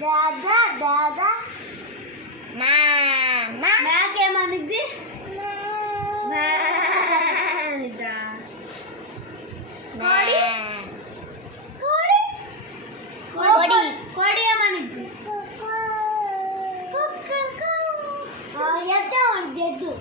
దాదా దాదా. మా నాకేమనిద్ది? కోడి. కోడి? ఏమనిద్ది? ఎద్దు ఎద్దు.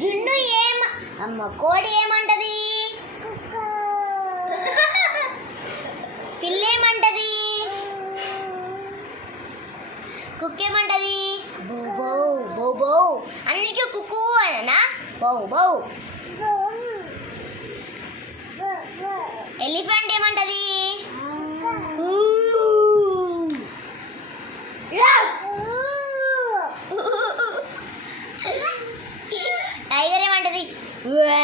జున్ను ఏమ అమ్మ కోడి ఏమంటది పిల్లేమంటది కుక్కేమంటది బౌ అన్నిటికీ కుక్కు అననా బౌ బౌ ఎలిఫెంట్ ఏమంటది టైగర్ ఏమంటది వే